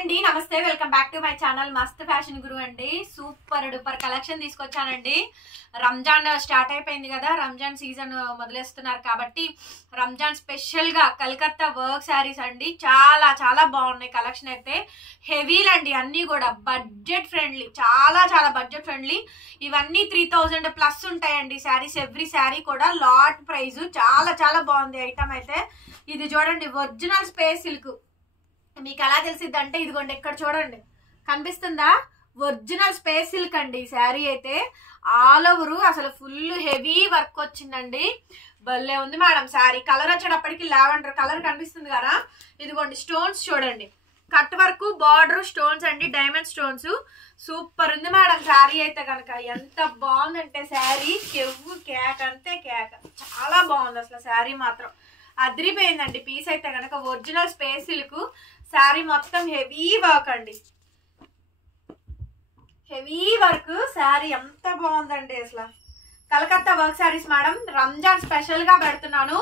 అండి నమస్తే welcome back to my channel మస్త్ ఫ్యాషన్ గురు అండి. సూపర్ డూపర్ కలెక్షన్ తీసుకొచ్చానండి. రంజాన్ స్టార్ట్ అయిపోయింది కదా, రంజాన్ సీజన్ మొదలెస్తున్నారు కాబట్టి రంజాన్ స్పెషల్ గా కలకత్తా వర్క్ శారీస్ అండి. చాలా చాలా బాగున్నాయి కలెక్షన్ అయితే. హెవీలండి అన్ని కూడా బడ్జెట్ ఫ్రెండ్లీ, చాలా చాలా బడ్జెట్ ఫ్రెండ్లీ. ఇవన్నీ 3000 ప్లస్ ఉంటాయండి శారీస్. ఎవ్రీ శారీ కూడా లాట్ ప్రైస్. చాలా చాలా బాగుంది ఐటమ్ అయితే. ఇది చూడండి ఒరిజినల్ స్పేస్ సిల్క్. మీకు ఎలా తెలిసిద్ది అంటే ఇదిగోండి ఇక్కడ చూడండి కనిపిస్తుందా, ఒరిజినల్ స్పేస్ సిల్క్ అండి ఈ శారీ అయితే. ఆల్ ఓవర్ అసలు ఫుల్ హెవీ వర్క్ వచ్చిందండి. భలే ఉంది మేడం శారీ. కలర్ వచ్చేటప్పటికి లావెండర్ కలర్ కనిపిస్తుంది కదా. ఇదిగోండి స్టోన్స్ చూడండి, కట్ వర్క్ బార్డర్ స్టోన్స్ అండి, డైమండ్ స్టోన్స్. సూపర్ ఉంది మేడం శారీ అయితే కనుక. ఎంత బాగుందంటే శారీ కెవ్వు కేక్ అంతే కేక్. చాలా బాగుంది అసలు శారీ మాత్రం అదిరిపోయిందండి. పీస్ అయితే కనుక ఒరిజినల్ స్పేస్ సిల్క్ శారీ మొత్తం హెవీ వర్క్ అండి, హెవీ వర్క్ శారీ. ఎంత బాగుందండి అసలు. Calcutta work saris madam Ramzan special గా పెడుతున్నాను,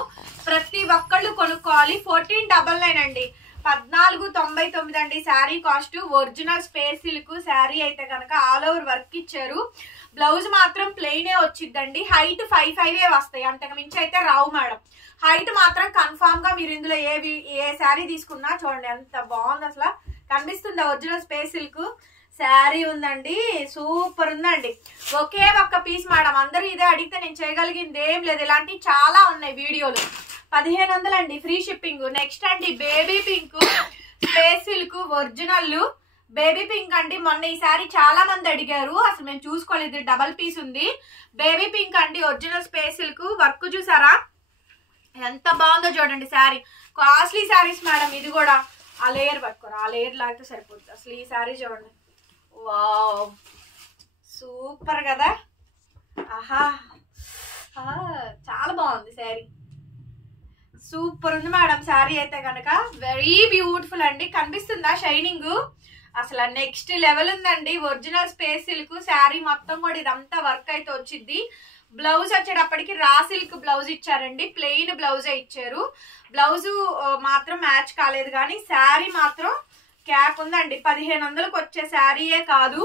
ప్రతి ఒక్కళ్ళు కొనుక్కోవాలి. 1499 అండి, 1499 అండి sari cost. Original space silk sari అయితే కనుక ఆల్ ఓవర్ వర్క్ ఇచ్చారు. బ్లౌజ్ మాత్రం ప్లెయినే వచ్చిద్దండి. హైట్ 5'5" వస్తాయి, అంతకు మించి అయితే రావు మేడం. హైట్ మాత్రం కన్ఫామ్ గా మీరు ఇందులో ఏ శారీ తీసుకున్నా చూడండి ఎంత బాగుంది అసలు. కనిపిస్తుందా ఒరిజినల్ స్పేస్ సిల్క్ శారీ ఉందండి. సూపర్ ఉందండి. ఒకే ఒక్క పీస్ మేడం. అందరూ ఇదే అడిగితే నేను చేయగలిగింది ఏం లేదు. ఇలాంటివి చాలా ఉన్నాయి వీడియోలు. 1500 అండి, ఫ్రీ షిప్పింగ్. నెక్స్ట్ అండి baby pink space silk original baby pink అండి. మొన్న ఈ శారీ చాలా మంది అడిగారు, అసలు మేము చూసుకోలేదు. డబల్ పీస్ ఉంది బేబీ పింక్ అండి. ఒరిజినల్ స్పేస్ సిల్క్ వర్క్ చూసారా ఎంత బాగుందో చూడండి శారీ. Costly saris madam. ఇది కూడా ఆ లేయర్ పట్టుకోరా, ఆ లేయర్ లాగితే సరిపోతుంది. అసలు ఈ శారీ చూడండి, వావ్ సూపర్ కదా. ఆహా చాలా బాగుంది శారీ. సూపర్ ఉంది మేడం శారీ అయితే కనుక. వెరీ బ్యూటిఫుల్ అండి. కనిపిస్తుందా షైనింగ్ అసలు నెక్స్ట్ లెవెల్ ఉందండి. ఒరిజినల్ స్పేస్ సిల్క్ శారీ మొత్తం కూడా ఇదంతా వర్క్ అయితే వచ్చింది. బ్లౌజ్ వచ్చేటప్పటికి రా సిల్క్ బ్లౌజ్ ఇచ్చారండి, ప్లెయిన్ బ్లౌజే ఇచ్చారు. బ్లౌజ్ మాత్రం మ్యాచ్ కాలేదు కానీ శారీ మాత్రం క్యాక్ ఉందండి. 1500కి వచ్చే శారీయే కాదు,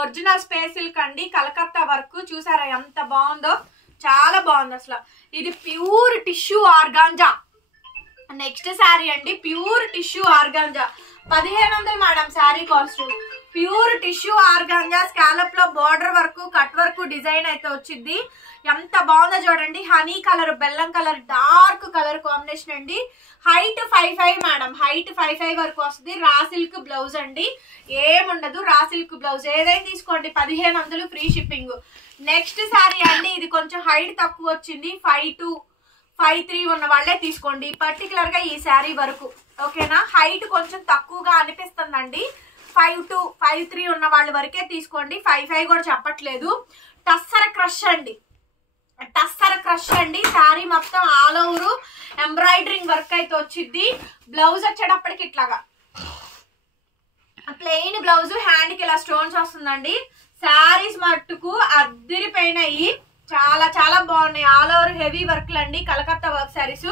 ఒరిజినల్ స్పేస్ సిల్క్ అండి. కలకత్తా వర్క్ చూసారా ఎంత బాగుందో, చాలా బాగుంది అసలు. ఇది pure tissue organza. Next sari అండి pure tissue organza. 1500 madam sari cost. Pure tissue organza scallop లో border work cut work design అయితే వచ్చింది. ఎంత బాగుందో చూడండి. హనీ కలర్ బెల్లం కలర్ డార్క్ కలర్ కాంబినేషన్ అండి. హైట్ 5'5" మేడం, హైట్ 5'5" వరకు వస్తుంది. రా సిల్క్ బ్లౌజ్ అండి, ఏముండదు. రా సిల్క్ బ్లౌజ్ ఏదైనా తీసుకోండి 1500 ఫ్రీ షిప్పింగ్. నెక్స్ట్ శారీ అండి ఇది కొంచెం హైట్ తక్కువ వచ్చింది. 5'2", 5'3" ఉన్న వాళ్ళే తీసుకోండి పర్టికులర్ గా ఈ శారీ వరకు. ఓకేనా, హైట్ కొంచెం తక్కువగా అనిపిస్తుందండి. 5'2", 5'3" ఉన్న వాళ్ళ వరకే తీసుకోండి. 5'5" కూడా చెప్పట్లేదు. టస్సర్ క్రష్ అండి, టస్సర్ క్రష్ అండి. శారీ మొత్తం ఆల్ ఓవర్ ఎంబ్రాయిడరింగ్ వర్క్ అయితే వచ్చింది. బ్లౌజ్ వచ్చేటప్పటికి ఇట్లాగా ప్లెయిన్ బ్లౌజ్, హ్యాండ్ కి ఇలా స్టోన్స్ వస్తుందండి. శారీస్ మట్టుకు అద్దిరిపోయినాయి, చాలా చాలా బాగున్నాయి. ఆల్ ఓవర్ హెవీ వర్క్లు అండి. కలకత్తా వర్క్ శారీస్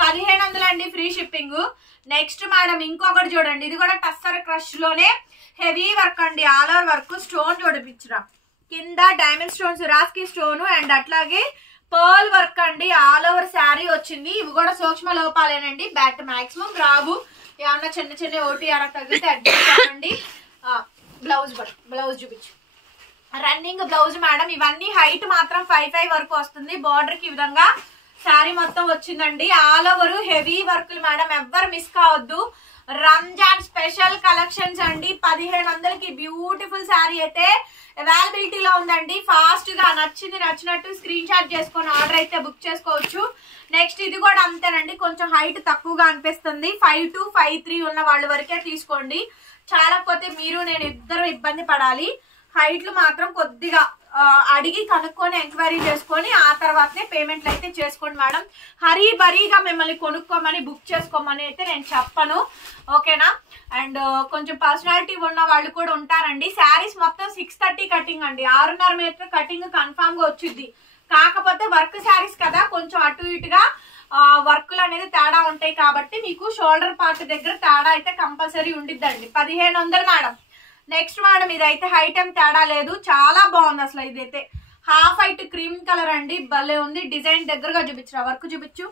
1500 అండి, ఫ్రీ షిప్పింగ్. నెక్స్ట్ మేడం ఇంకొకటి చూడండి, ఇది కూడా టస్సర్ క్రష్ లోనే హెవీ వర్క్ అండి. ఆల్ ఓవర్ వర్క్ స్టోన్ చూడిపించరా, కింద డైమండ్ స్టోన్స్, రాస్కీ స్టోన్ అండ్ అట్లాగే పర్ల్ వర్క్ అండి. ఆల్ ఓవర్ శారీ వచ్చింది. ఇవి కూడా సూక్ష్మ లోపాలేనండి, బ్యాట్ మాక్సిమం రావు. ఏమన్నా చిన్న చిన్న ఓటీ అలా తగిలితే అడ్జస్ట్ అవ్వండి. బ్లౌజ్ కూడా బ్లౌజ్ చూపించు, రన్నింగ్ బ్లౌజ్ మేడం. ఇవన్నీ హైట్ మాత్రం 5'5" వరకు వస్తుంది. బార్డర్ కి ఈ విధంగా శారీ మొత్తం వచ్చిందండి. ఆల్ ఓవర్ హెవీ వర్క్లు మేడం, ఎవ్వరు మిస్ కావద్దు. రంజాన్ స్పెషల్ కలెక్షన్స్ అండి. 1500కి బ్యూటిఫుల్ శారీ అయితే అవైలబిలిటీలో ఉందండి. ఫాస్ట్ గా నచ్చింది నచ్చినట్టు స్క్రీన్ షాట్ చేసుకొని ఆర్డర్ అయితే బుక్ చేసుకోవచ్చు. నెక్స్ట్ ఇది కూడా అంతేనండి, కొంచెం హైట్ తక్కువగా అనిపిస్తుంది. 5'2", 5'3" ఉన్న వాళ్ళ వరకే తీసుకోండి. చాలకపోతే మీరు నేను ఇద్దరు ఇబ్బంది పడాలి. హైట్లు మాత్రం కొద్దిగా అడిగి కనుక్కొని ఎంక్వైరీ చేసుకొని ఆ తర్వాతనే పేమెంట్లు అయితే చేసుకోండి మేడం. హరీ బరీగా మిమ్మల్ని కొనుక్కోమని బుక్ చేసుకోమని అయితే నేను చెప్పను. ఓకేనా, అండ్ కొంచెం పర్సనాలిటీ ఉన్న వాళ్ళు కూడా ఉంటారండి. శారీస్ మొత్తం 630 కటింగ్ అండి, 6.5 మీటర్ కటింగ్ కన్ఫామ్ గా వచ్చింది. కాకపోతే వర్క్ శారీస్ కదా కొంచెం అటు ఇటుగా వర్కులు అనేది తేడా ఉంటాయి కాబట్టి మీకు షోల్డర్ పార్ట్ దగ్గర తేడా అయితే కంపల్సరీ ఉండిద్దండి. 1500 మేడం. నెక్స్ట్ మేడం ఇదైతే హైట్ ఏం తేడా లేదు, చాలా బాగుంది అసలు. ఇదైతే హాఫ్ వైట్ క్రీమ్ కలర్ అండి, భలే ఉంది. డిజైన్ దగ్గరగా చూపించరా, వర్క్ చూపించు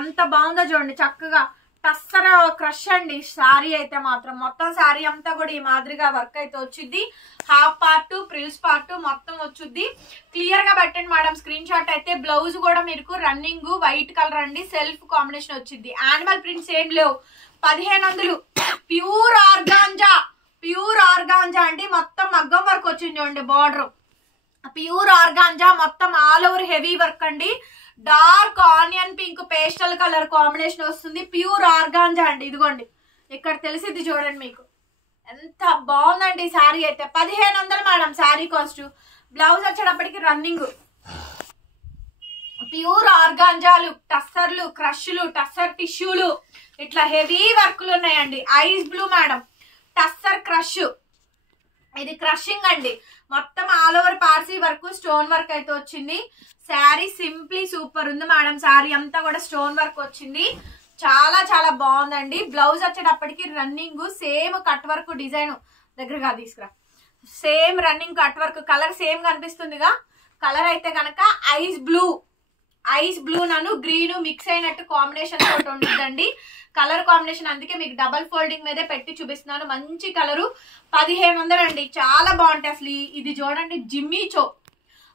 ఎంత బాగుందో చూడండి. చక్కగా టస్సర్ క్రష్ అండి శారీ అయితే మాత్రం. మొత్తం శారీ అంతా కూడా ఈ మాదిరిగా వర్క్ అయితే వచ్చింది. హాఫ్ పార్ట్ ప్రిల్స్ పార్ట్ మొత్తం వచ్చుద్ది. క్లియర్ గా పెట్టండి మేడం స్క్రీన్ షాట్ అయితే. బ్లౌజ్ కూడా మీకు రన్నింగ్ వైట్ కలర్ అండి, సెల్ఫ్ కాంబినేషన్ వచ్చింది. యానిమల్ ప్రింట్స్ ఏం లేవు. 1500 ప్యూర్ ఆర్గాంజా, ప్యూర్ ఆర్గాంజా అండి. మొత్తం మగ్గం వర్క్ వచ్చింది చూడండి. బార్డర్ ప్యూర్ ఆర్గాంజా, మొత్తం ఆల్ ఓవర్ హెవీ వర్క్ అండి. Dark onion pink pastel colour combination వస్తుంది. ప్యూర్ ఆర్గాంజా అండి. ఇదిగోండి ఇక్కడ తెలిసిద్ది చూడండి మీకు ఎంత బాగుందండి శారీ అయితే. 1500 మేడం శారీ కాస్ట్. బ్లౌజ్ వచ్చేటప్పటికి రన్నింగ్ ప్యూర్ ఆర్గాంజాలు, టస్సర్లు, క్రష్లు, టస్సర్ టిష్యూలు, ఇట్లా హెవీ వర్క్లు ఉన్నాయండి. Ice blue madam, tussar crush, ఇది క్రషింగ్ అండి. మొత్తం all over Parsi work, stone work అయితే వచ్చింది. శారీ సింప్లీ సూపర్ ఉంది మేడం. శారీ అంతా కూడా స్టోన్ వర్క్ వచ్చింది, చాలా చాలా బాగుందండి. బ్లౌజ్ వచ్చేటప్పటికి running same cut work design దగ్గరగా తీసుకురా. Same running cut work, colour same కనిపిస్తుందిగా. కలర్ అయితే గనక ఐస్ బ్లూ, ఐస్ బ్లూ నన్ను గ్రీన్ మిక్స్ అయినట్టు కాంబినేషన్ తోటి ఉంటుందండి కలర్ కాంబినేషన్. అందుకే మీకు డబల్ ఫోల్డింగ్ మీదే పెట్టి చూపిస్తున్నాను. మంచి కలరు. 1500 అండి, చాలా బాగుంటాయి అసలు. ఇది చూడండి జిమ్మీ చో,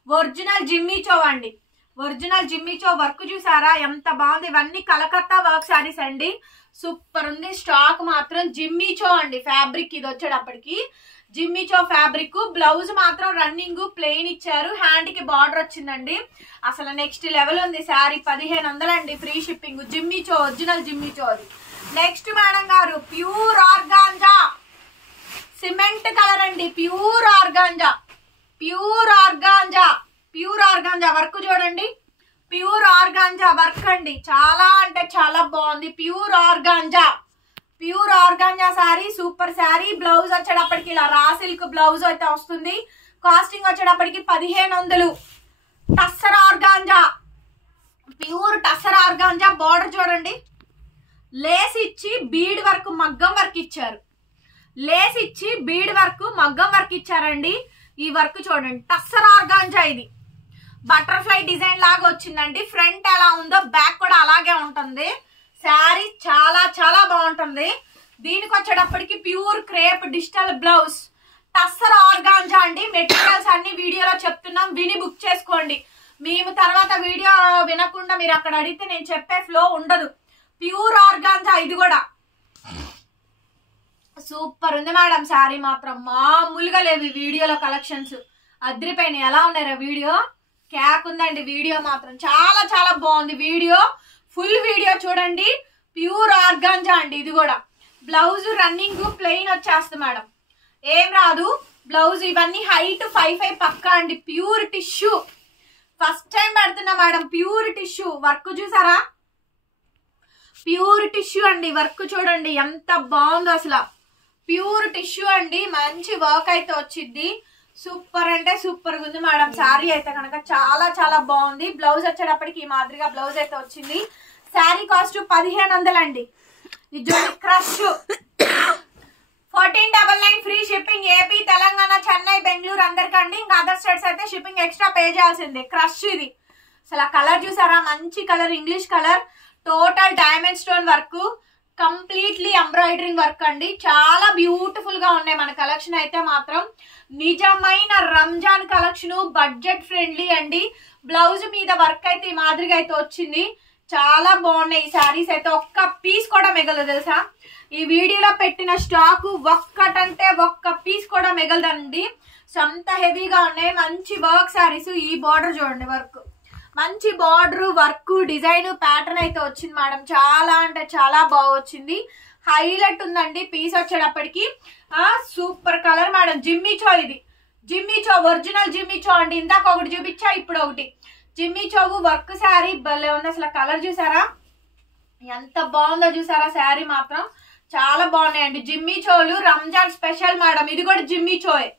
ఒరిజినల్ జిమ్మీ చో అండి. ఒరిజినల్ జిమ్మీ చో వర్క్ చూసారా ఎంత బాగుంది. ఇవన్నీ కలకత్తా వర్క్ శారీస్ అండి, సూపర్ ఉంది. స్టాక్ మాత్రం జిమ్మీ చో అండి. ఫ్యాబ్రిక్ ఇది వచ్చేటప్పటికి జిమ్మీ చో ఫ్యాబ్రిక్. బ్లౌజ్ మాత్రం రన్నింగ్ ప్లెయిన్ ఇచ్చారు, హ్యాండ్ కి బార్డర్ వచ్చిందండి. అసలు నెక్స్ట్ లెవెల్ ఉంది శారీ. 1500 అండి, ఫ్రీ షిప్పింగ్. జిమ్మీ చో, ఒరిజినల్ జిమ్మీ చో అది. నెక్స్ట్ మేడం గారు ప్యూర్ ఆర్గాంజా, సిమెంట్ కలర్ అండి. Pure organza, pure organza, pure organza work చూడండి. ప్యూర్ ఆర్గాంజా వర్క్ అండి, చాలా అంటే చాలా బాగుంది. Pure organza, pure organza sari, super sari. Blouse వచ్చేటప్పటికి ఇలా రా సిల్క్ బ్లౌజ్ అయితే వస్తుంది. కాస్టింగ్ వచ్చేటప్పటికి 1500. Tussar organza, pure tussar organza. Border చూడండి, లేస్ ఇచ్చి బీడ్ వర్క్ మగ్గం వర్క్ ఇచ్చారు. లేస్ ఇచ్చి బీడ్ వర్క్ మగ్గం వర్క్ ఇచ్చారండి. ఈ వర్క్ చూడండి, టస్సర్ ఆర్గాంజా. ఇది బటర్ఫ్లై డిజైన్ లాగా వచ్చిందండి. ఫ్రంట్ ఎలా ఉందో బ్యాక్ కూడా అలాగే ఉంటుంది. శారీ చాలా చాలా బాగుంటుంది. దీనికి వచ్చేటప్పటికి pure crepe digital blouse, tussar organza అండి. మెటీరియల్స్ అన్ని వీడియోలో చెప్తున్నాం, విని బుక్ చేసుకోండి. మేము తర్వాత వీడియో వినకుండా మీరు అక్కడ అడిగితే నేను చెప్పే ఫ్లో ఉండదు. ప్యూర్ ఆర్గాంజా ఇది కూడా సూపర్ ఉంది మేడం. శారీ మాత్రం మామూలుగా లేవు. ఈ వీడియోలో కలెక్షన్స్ అద్రిపోయినాయి. ఎలా ఉన్నారా వీడియో? క్యాక్ ఉందండి వీడియో మాత్రం, చాలా చాలా బాగుంది. వీడియో ఫుల్ వీడియో చూడండి. ప్యూర్ ఆర్గాంజా అండి. ఇది కూడా బ్లౌజ్ రన్నింగ్ ప్లెయిన్ వచ్చేస్తుంది మేడం, ఏం రాదు బ్లౌజ్. ఇవన్నీ హైట్ 5'5" పక్కా అండి. ప్యూర్ టిష్యూ, ఫస్ట్ టైం పెడుతున్నా మేడం. ప్యూర్ టిష్యూ వర్క్ చూసారా? ప్యూర్ టిష్యూ అండి. వర్క్ చూడండి ఎంత బాగుందో అసలు. ప్యూర్ టిష్యూ అండి, మంచి వర్క్ అయితే వచ్చింది. సూపర్ అంటే సూపర్ ఉంది మేడం. శారీ అయితే కనుక చాలా చాలా బాగుంది. బ్లౌజ్ వచ్చేటప్పటికి ఈ మాదిరిగా బ్లౌజ్ అయితే వచ్చింది. శారీ కాస్ట్ 1500 అండి. ఇది crush 1499 free shipping. AP, Telangana, Chennai, Bengaluru అందరికండి. ఇంకా అదర్ స్టేట్స్ అయితే షిప్పింగ్ ఎక్స్ట్రా పే చేయాల్సిందే. క్రష్ ఇది అసలు. కలర్ చూసారా? మంచి colour, English colour. Total diamond stone work, completely embroidering work అండి. చాలా బ్యూటిఫుల్ గా ఉన్నాయి మన కలెక్షన్ అయితే మాత్రం. నిజమైన రంజాన్ కలెక్షన్, బడ్జెట్ ఫ్రెండ్లీ అండి. బ్లౌజ్ మీద వర్క్ అయితే ఈ మాదిరిగా అయితే వచ్చింది. చాలా బాగున్నాయి ఈ శారీస్ అయితే. ఒక్క పీస్ కూడా మిగలదు తెలుసా? ఈ వీడియోలో పెట్టిన స్టాక్ ఒక్కటంటే ఒక్క పీస్ కూడా మిగలదండి. అంత హెవీగా ఉన్నాయి. మంచి వర్క్ శారీస్. ఈ బార్డర్ చూడండి, వర్క్ మంచి బార్డర్, వర్క్, డిజైన్, ప్యాటర్న్ అయితే వచ్చింది మేడం. చాలా అంటే చాలా బాగా వచ్చింది. హైలైట్ ఉందండి పీస్ వచ్చేటప్పటికి. Super colour madam. జిమ్మీ చో ఇది, జిమ్మీ చో ఒరిజినల్ జిమ్మీ చో అండి. ఇందాక ఒకటి చూపించా, ఇప్పుడు ఒకటి. జిమ్మీ చోగు వర్క్ శారీ భలే ఉంది అసలు. కలర్ చూసారా ఎంత బాగుందో? చూసారా శారీ మాత్రం చాలా బాగున్నాయండి. జిమ్మీ చోలు రంజాన్ స్పెషల్ మేడం. ఇది కూడా జిమ్మీ చోయే,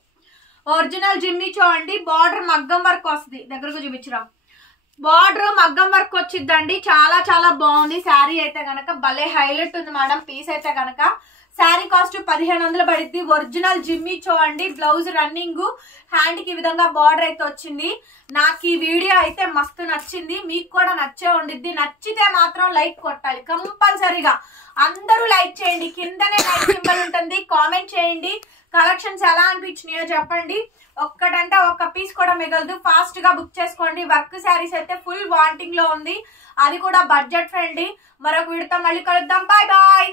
ఒరిజినల్ జిమ్మీ చో అండి. బార్డర్ మగ్గం వర్క్ వస్తుంది. దగ్గరకు చూపించరా? బార్డర్ మగ్గం వర్క్ వచ్చిద్దండి. చాలా చాలా బాగుంది శారీ అయితే గనక. భలే హైలైట్ ఉంది మేడం పీస్ అయితే గనక. శారీ కాస్ట్ 1500 పడిద్ది. ఒరిజినల్ జిమ్మి చో అండి. బ్లౌజ్ రన్నింగ్, హ్యాండ్ కి ఈ విధంగా బార్డర్ అయితే వచ్చింది. నాకు ఈ వీడియో అయితే మస్తు నచ్చింది. మీకు కూడా నచ్చే ఉండిద్ది. నచ్చితే మాత్రం లైక్ కొట్టాలి కంపల్సరీగా. అందరూ లైక్ చేయండి. కిందనే లైక్ సింబల్ ఉంటుంది. కామెంట్ చేయండి. కలెక్షన్స్ ఎలా అనిపించినాయో చెప్పండి. ఒక్కటంటే ఒక్క పీస్ కూడా మిగలదు. ఫాస్ట్ గా బుక్ చేసుకోండి. వర్క్ శారీస్ అయితే ఫుల్ వాంటింగ్ లో ఉంది. అది కూడా బడ్జెట్ ఫ్రెండ్లీ. మరొక వీడియోతో మళ్ళీ కలుద్దాం. Bye bye.